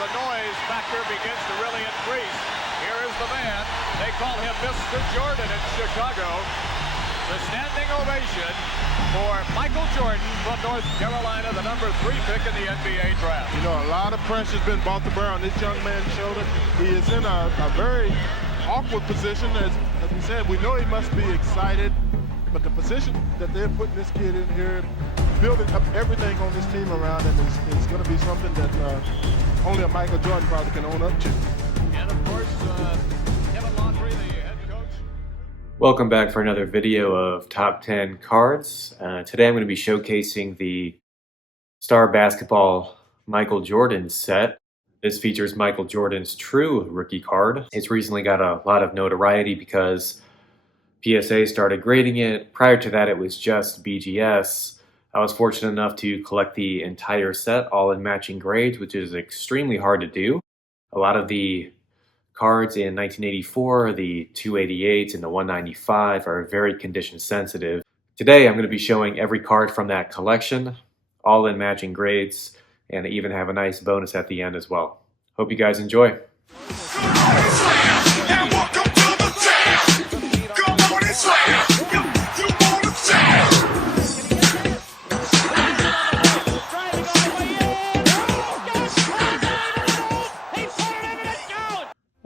the noise factor begins to really increase. Here is the man. They call him Mr. Jordan in Chicago. The standing ovation for Michael Jordan from North Carolina, the number 3 pick in the NBA draft. You know, a lot of pressure has been brought to bear on this young man's shoulder. He is in a very awkward position. As we said, we know he must be excited, but the position that they're putting this kid in here, building up everything on this team around him is going to be something that only a Michael Jordan probably can own up to. And of course, Kevin Laundrie, the head coach. Welcome back for another video of Top 10 Cards. Today I'm going to be showcasing the Star Basketball Michael Jordan set. This features Michael Jordan's true rookie card. It's recently got a lot of notoriety because PSA started grading it. Prior to that, it was just BGS. I was fortunate enough to collect the entire set, all in matching grades, which is extremely hard to do. A lot of the cards in 1984, the 288s and the 195 are very condition sensitive. Today, I'm going to be showing every card from that collection, all in matching grades, and I even have a nice bonus at the end as well. Hope you guys enjoy.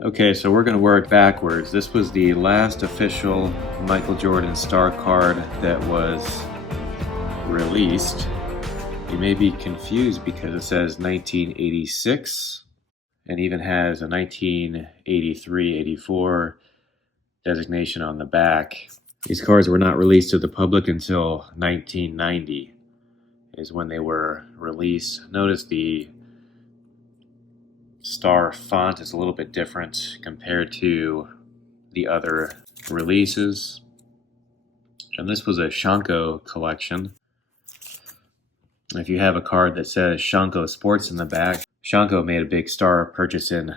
Okay, so we're going to work backwards. This was the last official Michael Jordan star card that was released. You may be confused because it says 1986 and even has a 1983-84 designation on the back. These cards were not released to the public until 1990 is when they were released. Notice the star font is a little bit different compared to the other releases. And this was a Shanko collection. If you have a card that says Shanko Sports in the back, Shanko made a big star purchase in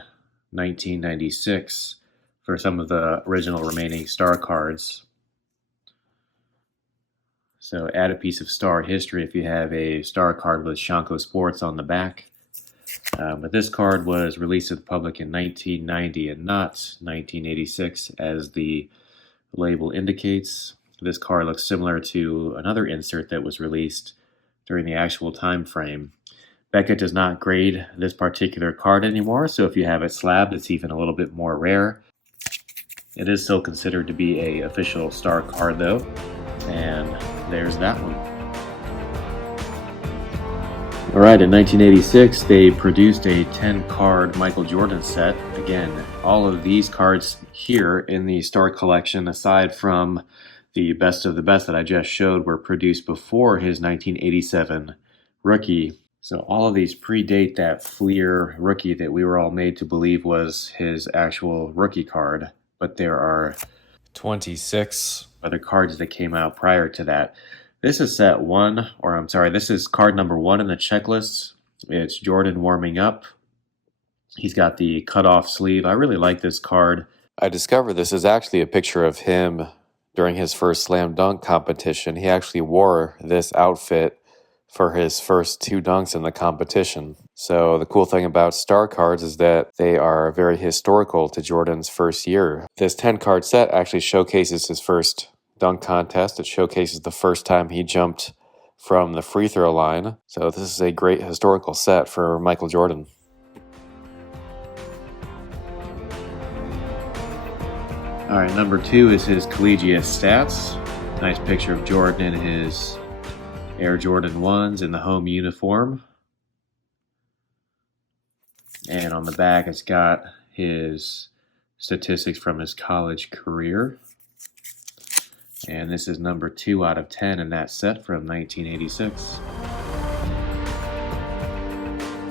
1996 for some of the original remaining star cards. So add a piece of star history if you have a star card with Shanko Sports on the back. But this card was released to the public in 1990 and not 1986 as the label indicates. This card looks similar to another insert that was released during the actual time frame. Beckett does not grade this particular card anymore, so if you have it slabbed, it's even a little bit more rare. It is still considered to be an official star card though, and there's that one. Alright, in 1986, they produced a 10-card Michael Jordan set. Again, all of these cards here in the Star Collection, aside from the best of the best that I just showed, were produced before his 1987 rookie. So all of these predate that Fleer rookie that we were all made to believe was his actual rookie card. But there are 26 other cards that came out prior to that. This is set 1, or I'm sorry, this is card number 1 in the checklist. It's Jordan warming up. He's got the cut-off sleeve. I really like this card. I discovered this is actually a picture of him during his first slam dunk competition. He actually wore this outfit for his first 2 dunks in the competition. So the cool thing about star cards is that they are very historical to Jordan's first year. This 10-card set actually showcases his first dunk contest. It showcases the first time he jumped from the free throw line. So this is a great historical set for Michael Jordan. Alright, number 2 is his Collegiate stats. Nice picture of Jordan in his Air Jordan 1s in the home uniform. And on the back it's got his statistics from his college career. And this is number 2 out of 10 in that set from 1986.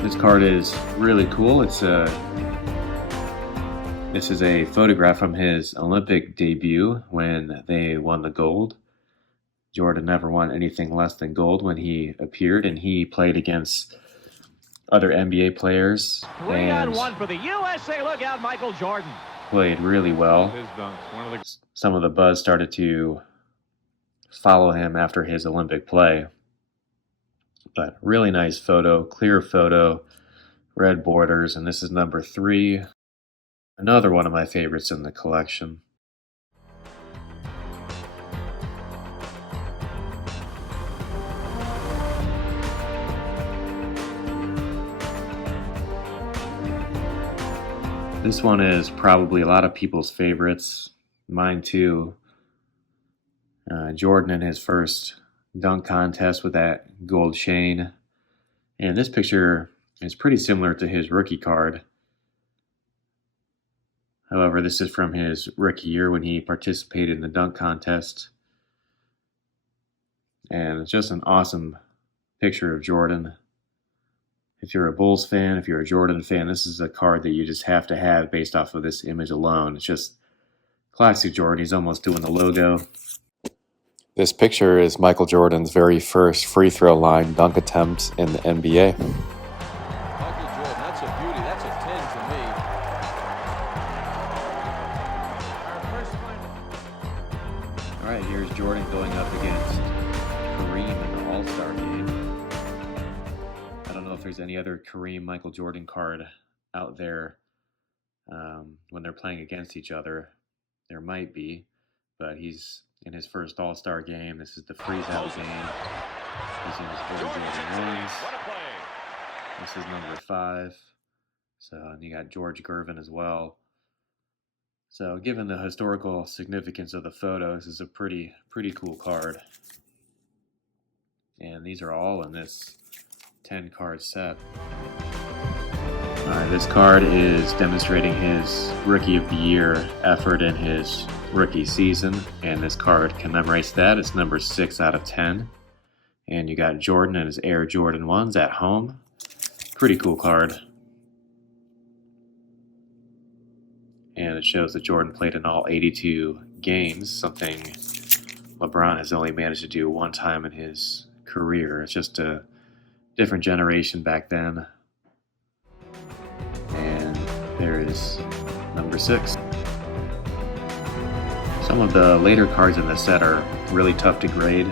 This card is really cool. This is a photograph from his Olympic debut when they won the gold. Jordan never won anything less than gold when he appeared, and he played against other NBA players. 3-on-1 for the USA. Look out, Michael Jordan. Played really well. Some of the buzz started to follow him after his Olympic play. But really nice photo, clear photo, red borders, and this is number 3. Another one of my favorites in the collection. This one is probably a lot of people's favorites, mine too. Jordan in his first dunk contest with that gold chain. And this picture is pretty similar to his rookie card. However, this is from his rookie year when he participated in the dunk contest. And it's just an awesome picture of Jordan. If you're a Bulls fan, if you're a Jordan fan, this is a card that you just have to have based off of this image alone. It's just classic Jordan. He's almost doing the logo. This picture is Michael Jordan's very first free throw line dunk attempt in the NBA. Michael Jordan, that's a beauty. That's a 10 to me. All right, here's Jordan going up against Kareem in the All-Star game. I don't know if there's any other Kareem Michael Jordan card out there when they're playing against each other. There might be, but he's in his first All-Star game. This is the freeze-out game. He's in his Air Jordan 1s. This is number 5. So, and you got George Gervin as well. So, given the historical significance of the photo, this is a pretty cool card. And these are all in this 10-card set. Alright, this card is demonstrating his Rookie of the Year effort in his rookie season, and this card commemorates that. It's number 6 out of 10. And you got Jordan and his Air Jordan 1s at home. Pretty cool card. And it shows that Jordan played in all 82 games, something LeBron has only managed to do one time in his career. It's just a different generation back then. And there is number 6. Some of the later cards in this set are really tough to grade.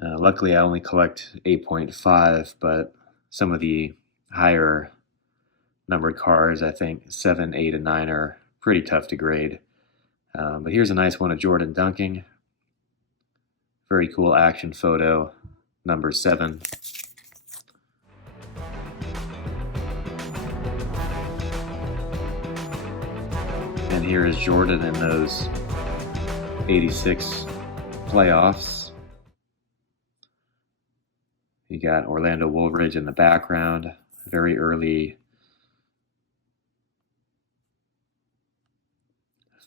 Luckily, I only collect 8.5, but some of the higher numbered cards, I think 7, 8, and 9 are pretty tough to grade. But here's a nice one of Jordan dunking. Very cool action photo, number 7. And here is Jordan in those 86 playoffs. You got Orlando Woolridge in the background, very early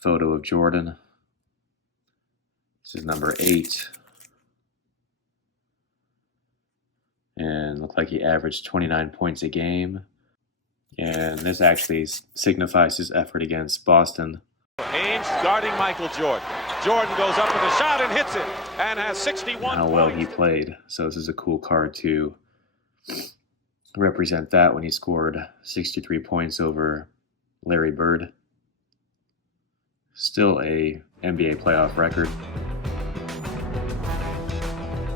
photo of Jordan. This is number 8. And looked like he averaged 29 points a game. And this actually signifies his effort against Boston. Ainge guarding Michael Jordan. Jordan goes up with a shot and hits it and has 61 How well he played. So this is a cool card to represent that when he scored 63 points over Larry Bird. Still a NBA playoff record.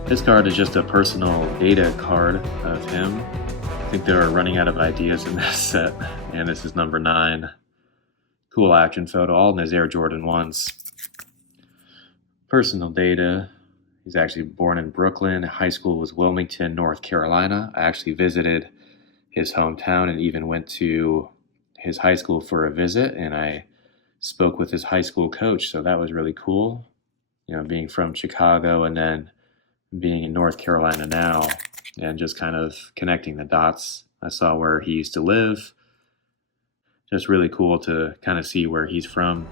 This card is just a personal data card of him. I think they're running out of ideas in this set. And this is number 9. Cool action photo, all in his Air Jordan 1s. Personal data. He's actually born in Brooklyn. High school was Wilmington, North Carolina. I actually visited his hometown and even went to his high school for a visit, and I spoke with his high school coach, so that was really cool. You know, being from Chicago and then being in North Carolina now and just kind of connecting the dots. I saw where he used to live. Just really cool to kind of see where he's from.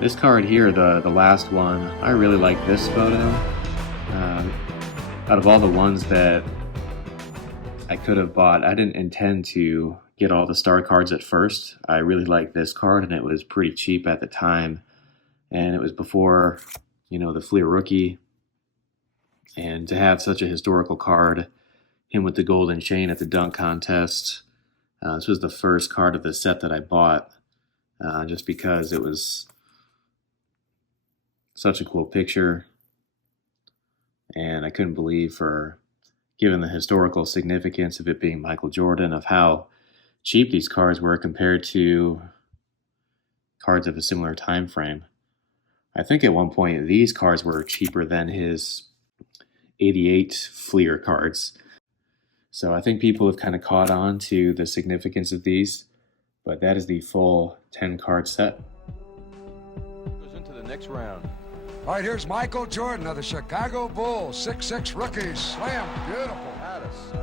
This card here, the last one, I really like this photo. Out of all the ones that I could have bought, I didn't intend to get all the star cards at first. I really liked this card, and it was pretty cheap at the time. And it was before, you know, the Fleer rookie. And to have such a historical card, him with the golden chain at the dunk contest. This was the first card of the set that I bought, just because it was such a cool picture. And I couldn't believe for given the historical significance of it being Michael Jordan, of how cheap these cards were compared to cards of a similar time frame. I think at one point these cards were cheaper than his 88 Fleer cards. So I think people have kind of caught on to the significance of these, but that is the full 10 card set. Goes into the next round. All right, here's Michael Jordan of the Chicago Bulls, 6'6" rookie, slam, beautiful. Out of sight.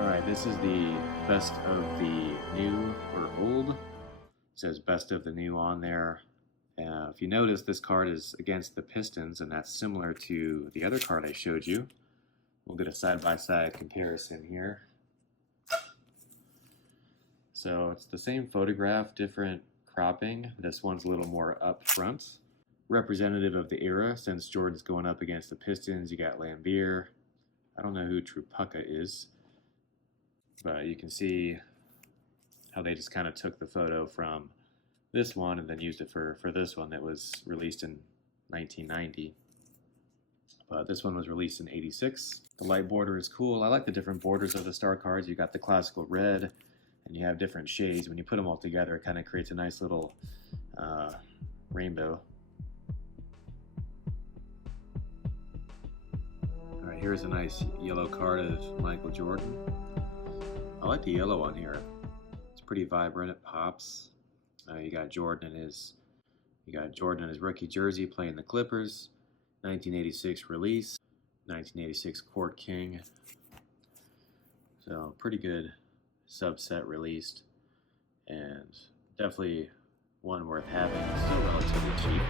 All right, this is the best of the new or old. It says best of the new on there. If you notice, this card is against the Pistons, and that's similar to the other card I showed you. We'll get a side-by-side comparison here. So it's the same photograph, different cropping. This one's a little more up front. Representative of the era, since Jordan's going up against the Pistons, you got Lambeer. I don't know who Trupucka is, but you can see how they just kind of took the photo from this one and then used it for this one that was released in 1990. But this one was released in 86. The light border is cool. I like the different borders of the star cards. You got the classical red, and you have different shades. When you put them all together, it kind of creates a nice little rainbow. All right, here's a nice yellow card of Michael Jordan. I like the yellow on here. It's pretty vibrant. It pops. You got Jordan in his rookie jersey playing the Clippers. 1986 release. 1986 Court King. So pretty good subset released, and definitely one worth having. It's still relatively cheap.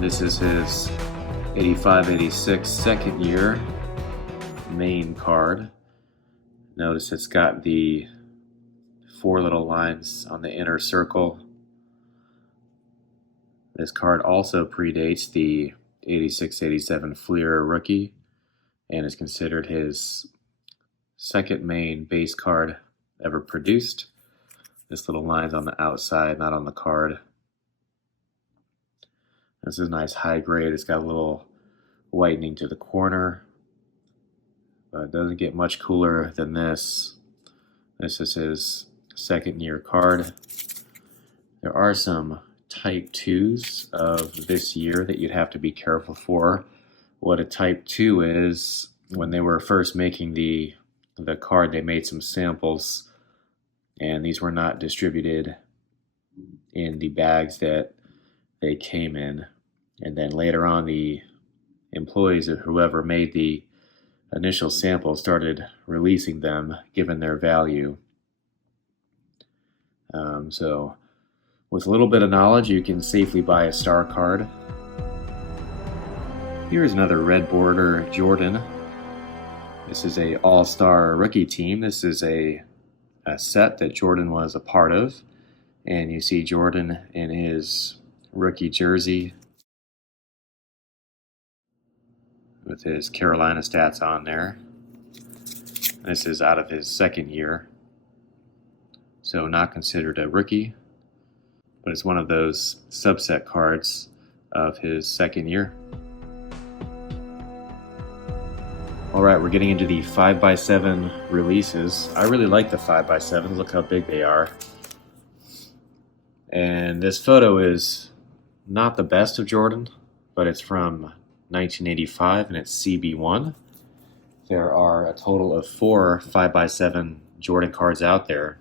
This is his 85-86 second year main card. Notice it's got the 4 little lines on the inner circle. This card also predates the 86-87 Fleer rookie and is considered his second main base card ever produced. This little line's on the outside, not on the card. This is a nice high grade. It's got a little whitening to the corner, but it doesn't get much cooler than this. This is his second year card. There are some Type 2s of this year that you'd have to be careful for. What a Type 2 is, when they were first making the card, they made some samples, and these were not distributed in the bags that they came in. And then later on, the employees of whoever made the initial samples started releasing them, given their value. So with a little bit of knowledge, you can safely buy a star card. Here's another red border Jordan. This is a all-star rookie team. This is a set that Jordan was a part of. And you see Jordan in his rookie jersey with his Carolina stats on there. This is out of his second year, so not considered a rookie, but it's one of those subset cards of his second year. All right, we're getting into the 5x7 releases. I really like the 5x7s. Look how big they are. And this photo is not the best of Jordan, but it's from 1985 and it's CB1. There are a total of 4 5x7 Jordan cards out there.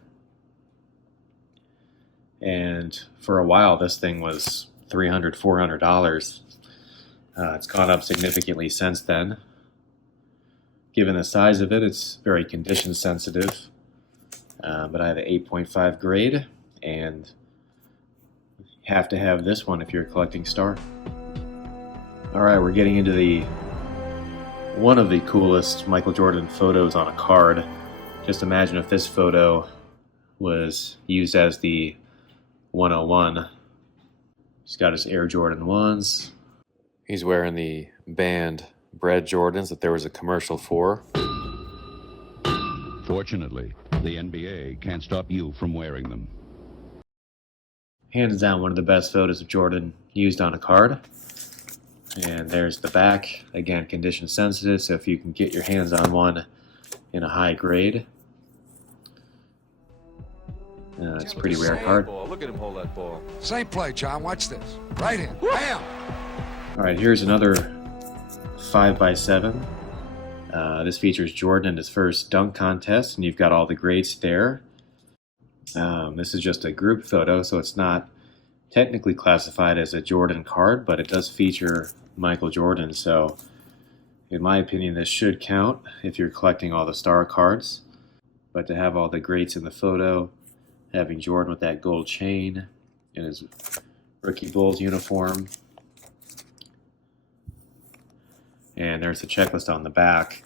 And for a while, this thing was $300, $400. It's gone up significantly since then. Given the size of it, it's very condition sensitive. But I have an 8.5 grade, and you have to have this one if you're collecting star. All right, we're getting into one of the coolest Michael Jordan photos on a card. Just imagine if this photo was used as the 101. He's got his Air Jordan 1s. He's wearing the band Bread Jordans that there was a commercial for. Fortunately, the NBA can't stop you from wearing them. Hands down, one of the best photos of Jordan used on a card. And there's the back, again condition sensitive, so if you can get your hands on one in a high grade, it's a pretty rare card. Look at him hold that ball. Same play, John. Watch this. Right hand. Bam! Alright, here's another 5x7. This features Jordan in his first dunk contest, and you've got all the grades there. This is just a group photo, so it's not technically classified as a Jordan card, but it does feature Michael Jordan, so in my opinion this should count if you're collecting all the star cards. But to have all the greats in the photo, having Jordan with that gold chain in his rookie Bulls uniform, and there's the checklist on the back,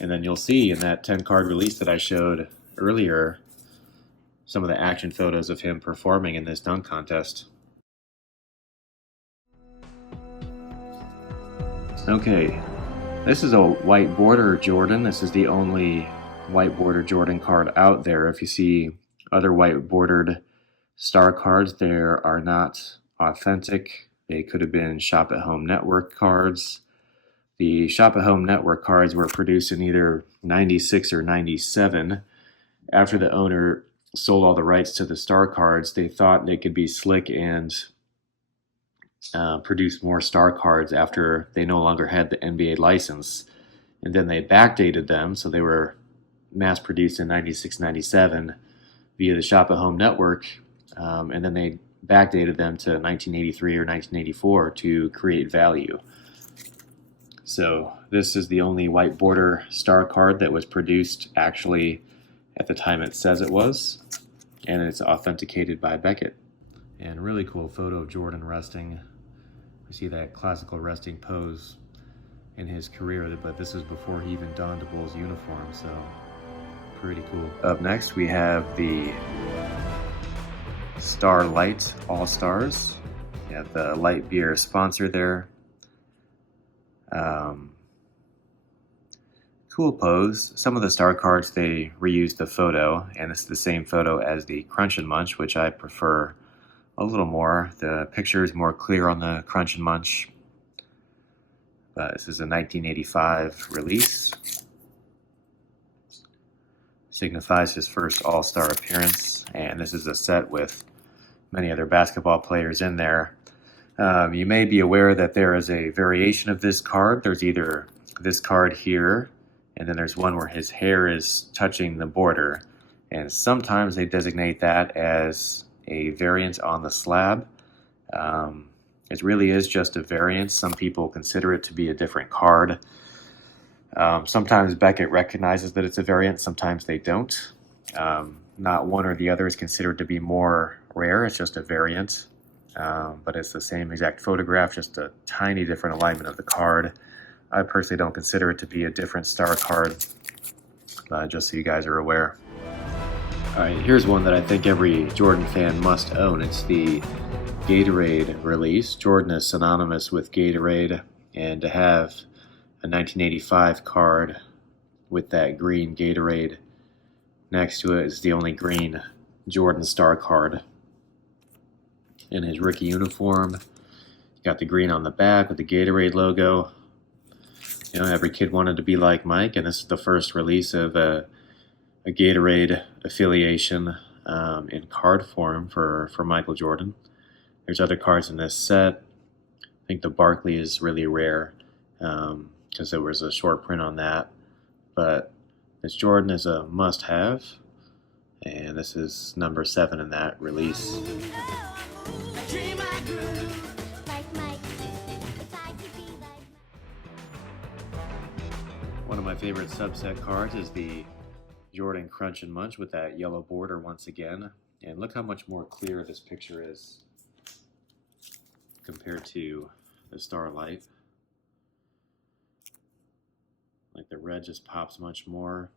and then you'll see in that 10 card release that I showed earlier some of the action photos of him performing in this dunk contest. Okay, this is a white border Jordan. This is the only white border Jordan card out there. If you see other white bordered star cards, they are not authentic. They could have been Shop at Home Network cards. The Shop at Home Network cards were produced in either 96 or 97. After the owner sold all the rights to the star cards, they thought they could be slick and produce more star cards after they no longer had the NBA license. And then they backdated them, so they were mass produced in 96, 97 via the Shop at Home Network, and then they backdated them to 1983 or 1984 to create value. So this is the only white border star card that was produced actually at the time it says it was, and it's authenticated by Beckett. And a really cool photo of Jordan resting. We see that classical resting pose in his career, but this is before he even donned a Bulls uniform, so pretty cool. Up next we have the Starlight All-Stars. You have the light beer sponsor there. Cool pose. Some of the star cards, they reused the photo, and it's the same photo as the Crunch and Munch, which I prefer a little more. The picture is more clear on the Crunch and Munch. This is a 1985 release. Signifies his first All-Star appearance, and this is a set with many other basketball players in there. You may be aware that there is a variation of this card. There's either this card here, and then there's one where his hair is touching the border, and sometimes they designate that as a variant on the slab. It really is just a variant. Some people consider it to be a different card. Sometimes Beckett recognizes that it's a variant, sometimes they don't. Not one or the other is considered to be more rare, it's just a variant. But it's the same exact photograph, just a tiny different alignment of the card. I personally don't consider it to be a different star card, just so you guys are aware. Alright, here's one that I think every Jordan fan must own. It's the Gatorade release. Jordan is synonymous with Gatorade, and to have a 1985 card with that green Gatorade next to it is the only green Jordan star card. In his rookie uniform, got the green on the back with the Gatorade logo. You know, every kid wanted to be like Mike, and this is the first release of a Gatorade affiliation in card form for Michael Jordan. There's other cards in this set. I think the Barkley is really rare because there was a short print on that. But this Jordan is a must-have, and this is number 7 in that release. One of my favorite subset cards is the Jordan Crunch and Munch with that yellow border once again. And look how much more clear this picture is compared to the Starlight. Like the red just pops much more.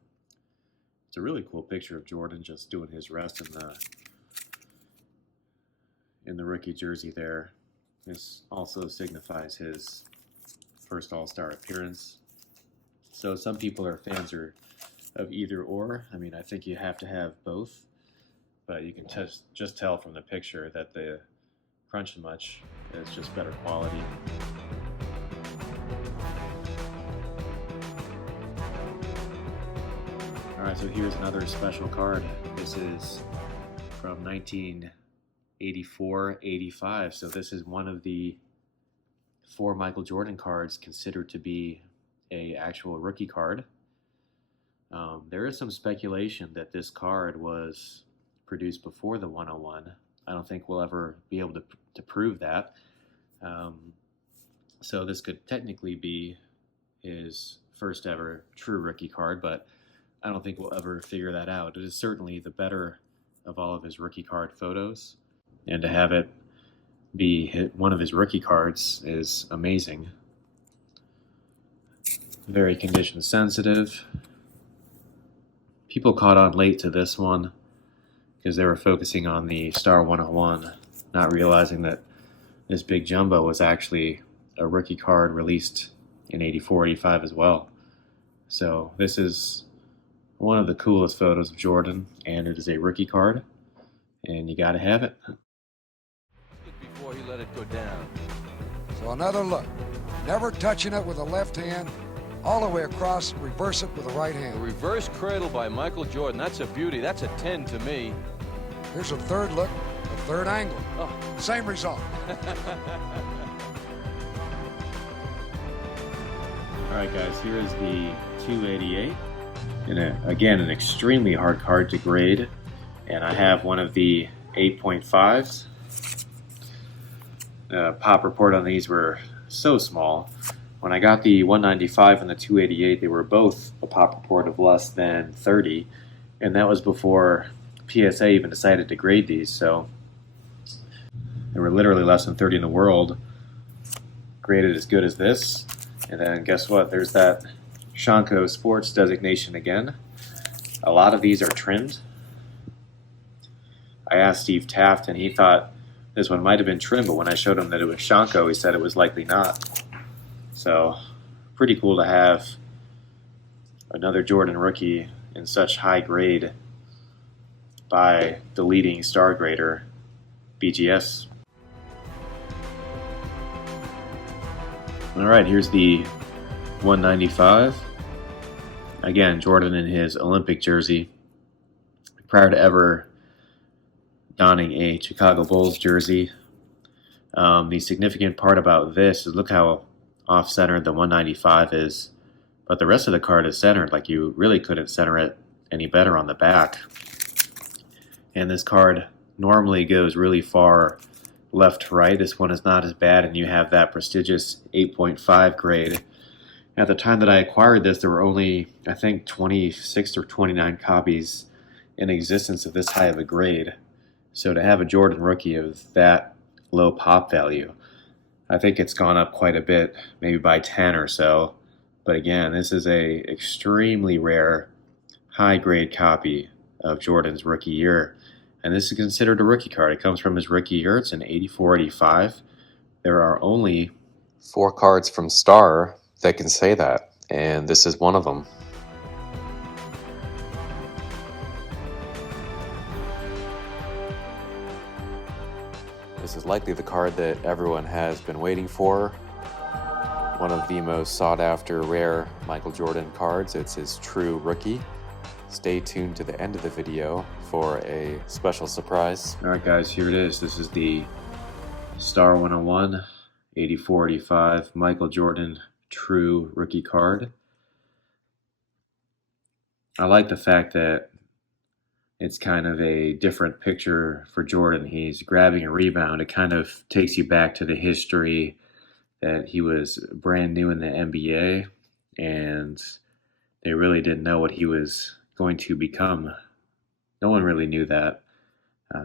It's a really cool picture of Jordan just doing his rest in the rookie jersey there. This also signifies his first All-Star appearance. So some people are fans of either or. I mean, I think you have to have both, but you can just tell from the picture that the Crunch and Munch is just better quality. Alright, so here's another special card. This is from 1984-85. So this is one of the 4 Michael Jordan cards considered to be a actual rookie card. There is some speculation that this card was produced before the 101. I don't think we'll ever be able to prove that. So this could technically be his first ever true rookie card, but I don't think we'll ever figure that out. It is certainly the better of all of his rookie card photos, and to have it be one of his rookie cards is amazing. Very condition sensitive. People caught on late to this one because they were focusing on the Star 101, not realizing that this big jumbo was actually a rookie card released in 84-85 as well. So this is one of the coolest photos of Jordan, and it is a rookie card, and you gotta have it. Before he let it go down. So another look. Never touching it with the left hand, all the way across, reverse it with the right A hand. reverse cradle by Michael Jordan. That's a beauty. That's a 10 to me. Here's a third look, a third angle. Oh. Same result. Alright guys, here is the 288. And again, an extremely hard card to grade. And I have one of the 8.5s. Pop report on these were so small. When I got the 195 and the 288, they were both a pop report of less than 30. And that was before PSA even decided to grade these. So they were literally less than 30 in the world, graded as good as this. And then guess what? There's that Shanko Sports designation again. A lot of these are trimmed. I asked Steve Taft, and he thought this one might have been trimmed, but when I showed him that it was Shanko, he said it was likely not. So, pretty cool to have another Jordan rookie in such high grade by the leading star grader, BGS. Alright, here's the 195. Again, Jordan in his Olympic jersey. Prior to ever donning a Chicago Bulls jersey. The significant part about this is look how off-centered the 195 is. But the rest of the card is centered, like you really couldn't center it any better on the back. And this card normally goes really far left to right. This one is not as bad, and you have that prestigious 8.5 grade. At the time that I acquired this, there were only, I think, 26 or 29 copies in existence of this high of a grade. So to have a Jordan rookie of that low pop value, I think it's gone up quite a bit, maybe by 10 or so. But again, this is a extremely rare, high-grade copy of Jordan's rookie year. And this is considered a rookie card. It comes from his rookie year. It's an 84-85. There are only 4 cards from Star that can say that, and this is one of them. This is likely the card that everyone has been waiting for. One of the most sought-after rare Michael Jordan cards. It's his true rookie. Stay tuned to the end of the video for a special surprise. Alright guys, here it is. This is the Star 101 84-85 Michael Jordan true rookie card. I like the fact that it's kind of a different picture for Jordan. He's grabbing a rebound. It kind of takes you back to the history that he was brand new in the NBA and they really didn't know what he was going to become. No one really knew that.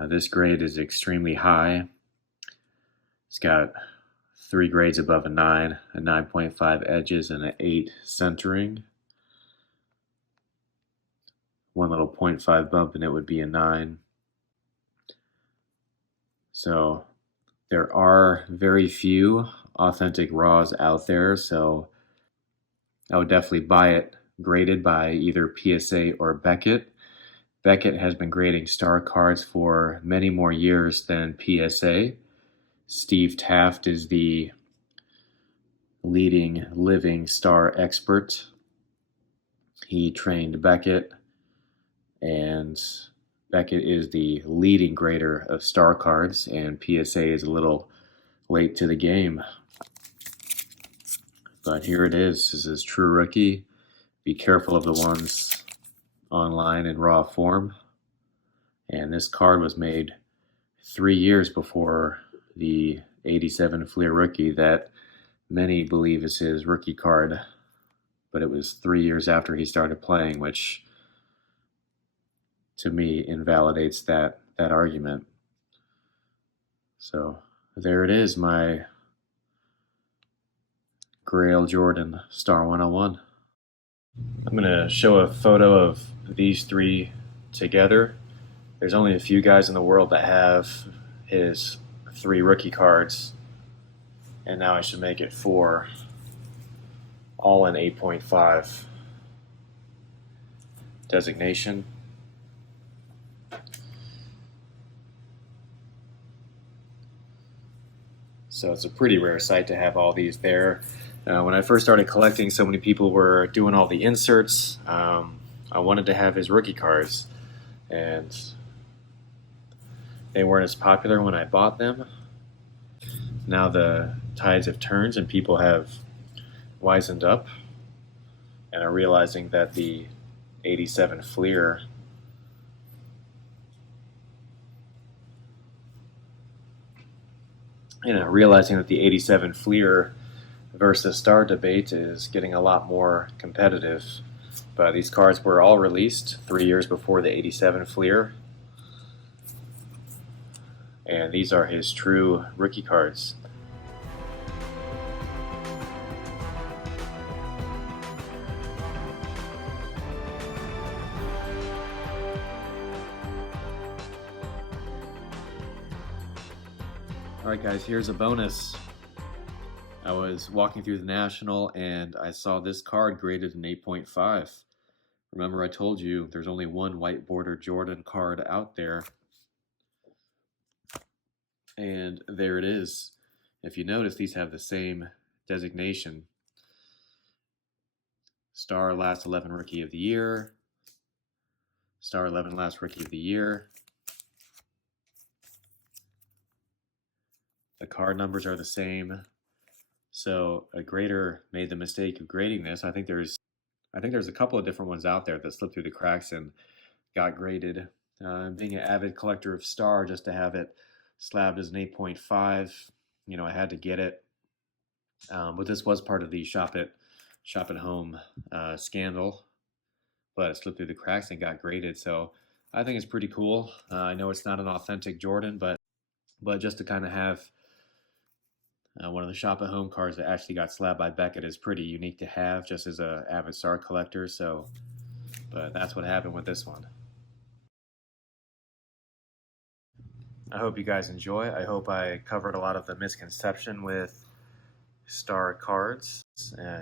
This grade is extremely high. It's got 3 grades above a 9, a 9.5 edges, and an 8 centering. One little 0.5 bump and it would be a 9. So there are very few authentic raws out there, so I would definitely buy it graded by either PSA or Beckett. Beckett has been grading Star cards for many more years than PSA. Steve Taft is the leading living Star expert. He trained Beckett and Beckett is the leading grader of star cards, and PSA is a little late to the game. But here it is. This is true rookie. Be careful of the ones online in raw form. And this card was made 3 years before the 87 Fleer rookie that many believe is his rookie card. But it was 3 years after he started playing, which to me invalidates that argument. So there it is, my Grail Jordan Star 101. I'm going to show a photo of these three together. There's only a few guys in the world that have his 3 rookie cards, and now I should make it 4, all in 8.5 designation. So it's a pretty rare sight to have all these there. When I first started collecting, so many people were doing all the inserts. I wanted to have his rookie cards, and they weren't as popular when I bought them. Now the tides have turned and people have wisened up and are realizing that the 87 Fleer realizing that the 87 Fleer versus Star debate is getting a lot more competitive. But these cards were all released 3 years before the 87 Fleer. And these are his true rookie cards. Alright guys, here's a bonus. I was walking through the National and I saw this card graded an 8.5. Remember I told you there's only one white border Jordan card out there. And there it is. If you notice, these have the same designation. Star last 11 Rookie of the Year. Star 11 last Rookie of the Year. The card numbers are the same. So a grader made the mistake of grading this. I think there's a couple of different ones out there that slipped through the cracks and got graded. Being an avid collector of Star, just to have it slabbed as an 8.5, I had to get it. But this was part of the shop at home scandal, but it slipped through the cracks and got graded. So I think it's pretty cool. I know it's not an authentic Jordan, but just to kind of have one of the shop at home cards that actually got slabbed by Beckett is pretty unique to have, just as an avid Star collector. So, but that's what happened with this one. I hope you guys enjoy. I hope I covered a lot of the misconception with Star cards.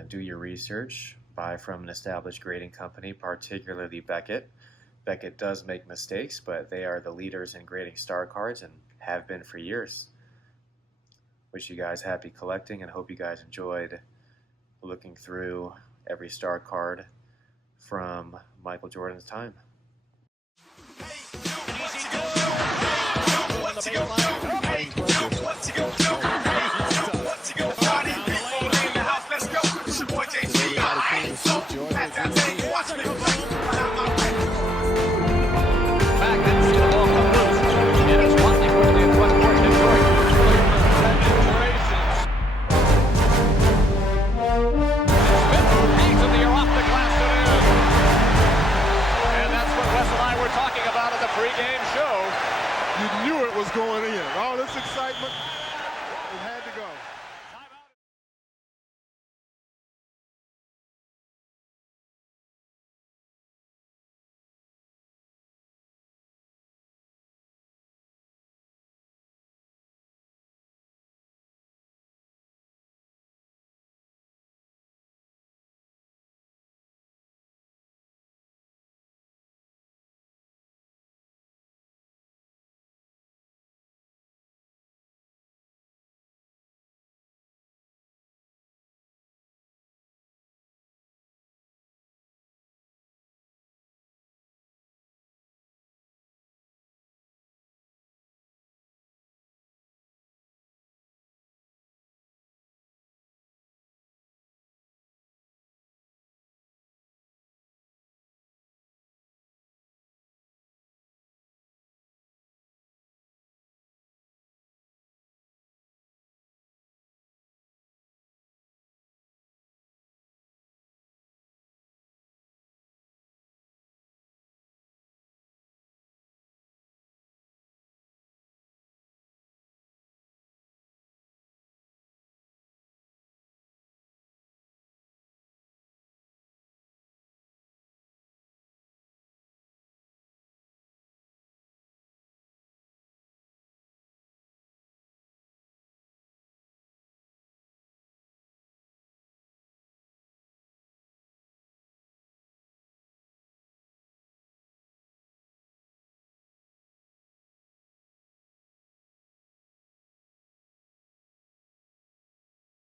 Do your research. Buy from an established grading company, particularly Beckett. Beckett does make mistakes, but they are the leaders in grading Star cards and have been for years. Wish you guys happy collecting and hope you guys enjoyed looking through every Star card from Michael Jordan's time. Let's go.